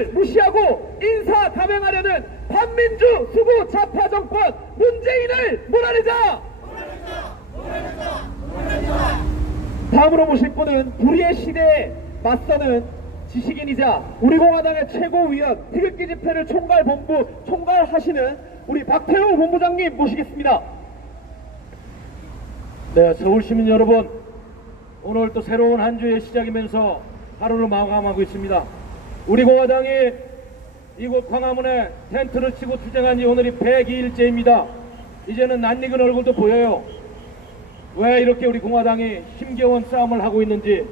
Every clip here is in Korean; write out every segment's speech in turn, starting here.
민주주의를 무시하고 인사 감행하려는 반민주 수구 좌파 정권 문재인을 몰아내자! 다음으로 모실 분은 불의의 시대에 맞서는 지식인이자 우리 공화당의 최고위원 태극기 집회를 총괄 본부 총괄하시는 우리 박태우 본부장님 모시겠습니다. 네, 서울 시민 여러분, 오늘 또 새로운 한 주의 시작이면서 하루를 마감하고 있습니다. 우리 공화당이 이곳 광화문에 텐트를 치고 투쟁한 지 오늘이 102일째입니다. 이제는 낯익은 얼굴도 보여요. 왜 이렇게 우리 공화당이 힘겨운 싸움을 하고 있는지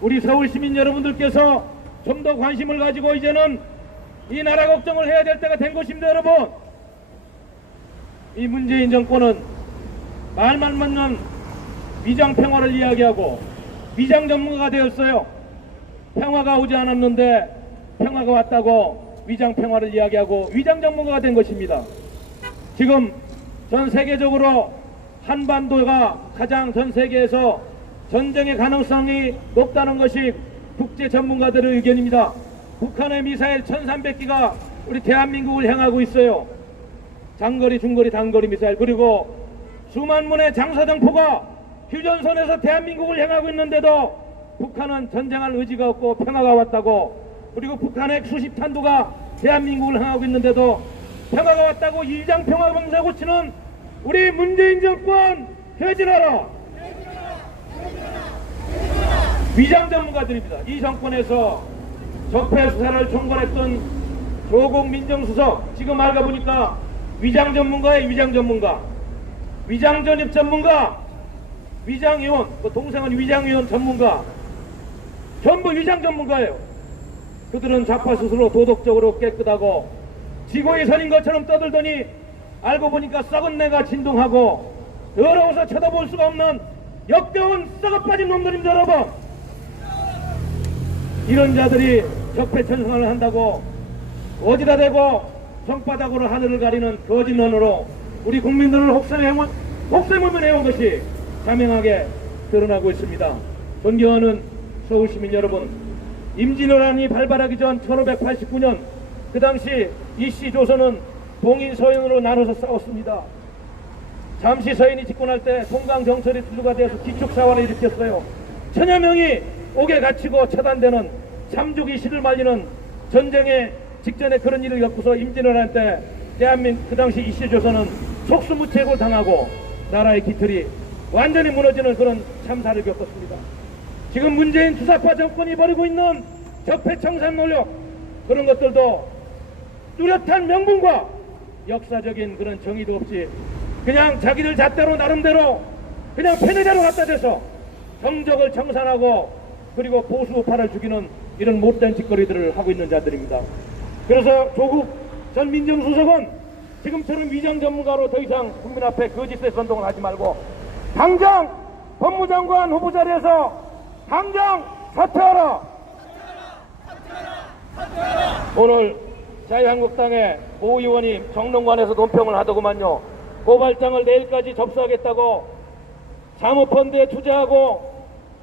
우리 서울 시민 여러분들께서 좀 더 관심을 가지고 이제는 이 나라 걱정을 해야 될 때가 된 것입니다, 여러분. 이 문재인 정권은 말만 맞는 위장 평화를 이야기하고 위장 전문가가 되었어요. 평화가 오지 않았는데 평화가 왔다고 위장 평화를 이야기하고 위장 전문가가 된 것입니다. 지금 전 세계적으로 한반도가 가장 전 세계에서 전쟁의 가능성이 높다는 것이 국제 전문가들의 의견입니다. 북한의 미사일 1300기가 우리 대한민국을 향하고 있어요. 장거리, 중거리, 단거리 미사일 그리고 수만 문의 장사정포가 휴전선에서 대한민국을 향하고 있는데도 북한은 전쟁할 의지가 없고 평화가 왔다고 그리고 북한의 수십 탄두가 대한민국을 향하고 있는데도 평화가 왔다고 일장 평화 검사 고 치는 우리 문재인 정권 퇴진하라 위장 전문가들입니다. 이 정권에서 적폐 수사를 총괄했던 조국 민정수석 지금 알고 보니까 위장 전문가의 위장 전문가 위장 전입 전문가 위장위원 그 동생은 위장위원 전문가 전부 위장 전문가예요. 그들은 좌파 스스로 도덕적으로 깨끗하고 지고의 선인 것처럼 떠들더니 알고 보니까 썩은 내가 진동하고 더러워서 쳐다볼 수가 없는 역겨운 썩어빠진 놈들입니다 여러분 이런 자들이 적폐천성을 한다고 어디다 대고 손바닥으로 하늘을 가리는 거짓 눈으로 우리 국민들을 혹세해온 혹세무면 해온 것이 자명하게 드러나고 있습니다. 존경하는 서울시민 여러분, 임진왜란이 발발하기 전 1589년 그 당시 이씨 조선은 동인 서인으로 나눠서 싸웠습니다. 잠시 서인이 집권할 때 동강 정철이 주주가 되어서 기축 사원을 일으켰어요. 천여 명이 옥에 갇히고 처단되는 삼족이 시를 말리는 전쟁의 직전에 그런 일을 겪고서 임진왜란 때 대한민국 그 당시 이씨 조선은 속수무책을 당하고 나라의 기틀이 완전히 무너지는 그런 참사를 겪었습니다. 지금 문재인 주사파 정권이 벌이고 있는 적폐청산 노력 그런 것들도 뚜렷한 명분과 역사적인 그런 정의도 없이 그냥 자기들 잣대로 나름대로 그냥 패내대로 갖다 대서 정적을 청산하고 그리고 보수 우파를 죽이는 이런 못된 짓거리들을 하고 있는 자들입니다. 그래서 조국 전 민정수석은 지금처럼 위장 전문가로 더 이상 국민 앞에 거짓의 선동을 하지 말고 당장 법무장관 후보 자리에서 당장 사퇴하라. 오늘 자유한국당의 오 의원이 정론관에서 논평을 하더구만요. 고발장을 내일까지 접수하겠다고 사모펀드에 투자하고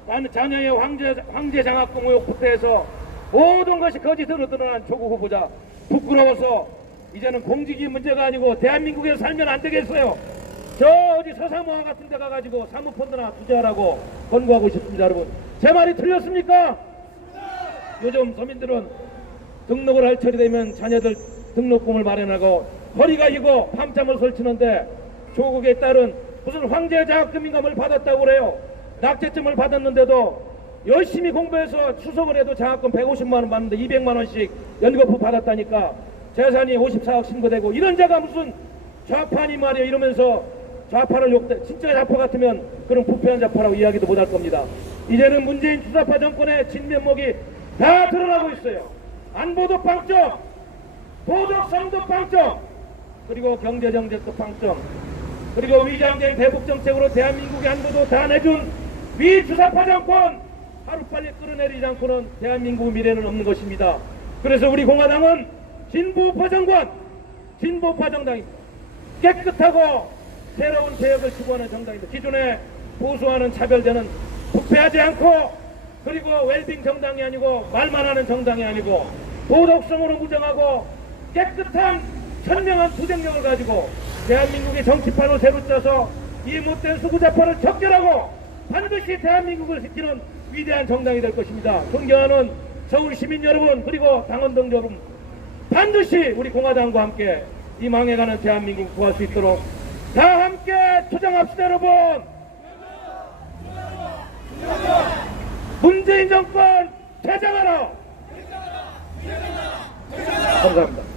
나는 자녀의 황제, 황제 장학금 의혹부터 해서 모든 것이 거짓으로 드러난 조국 후보자 부끄러워서 이제는 공직이 문제가 아니고 대한민국에서 살면 안 되겠어요. 저 어디 서사모아 같은 데 가가지고 사모펀드나 투자하라고 권고하고 싶습니다 여러분. 제 말이 틀렸습니까? 요즘 서민들은 등록을 할 처리 되면 자녀들 등록금을 마련하고 허리가 이고 밤잠을 설치는데 조국의 딸은 무슨 황제 장학금인가 뭘 받았다고 그래요. 낙제점을 받았는데도 열심히 공부해서 수석을 해도 장학금 150만 원 받는데 200만 원씩 연거푸 받았다니까 재산이 54억 신고되고 이런 자가 무슨 좌파니 말이야 이러면서 좌파를 욕대 진짜 좌파 같으면 그런 부패한 좌파라고 이야기도 못할 겁니다. 이제는 문재인 주사파 정권의 진면목이 다 드러나고 있어요. 안보도 빵점, 도덕성도 빵점, 그리고 경제정책도 빵점, 그리고 위장된 대북 정책으로 대한민국의 안보도 다 내준 위 주사파 정권 하루빨리 끌어내리지 않고는 대한민국 미래는 없는 것입니다. 그래서 우리 공화당은 진보파 정권, 진보파 정당입니다. 깨끗하고 새로운 개혁을 추구하는 정당입니다. 기존에 보수하는 차별되는 부패하지 않고 그리고 웰빙 정당이 아니고 말만 하는 정당이 아니고 도덕성으로 무장하고 깨끗한 선명한 투쟁력을 가지고 대한민국의 정치판을 새로 짜서 이 못된 수구자파를 적결하고 반드시 대한민국을 지키는 위대한 정당이 될 것입니다. 존경하는 서울 시민 여러분 그리고 당원들 여러분 반드시 우리 공화당과 함께 이 망해가는 대한민국 구할 수 있도록 다 함께 투쟁합시다 여러분 문재인 정권 퇴장하라 감사합니다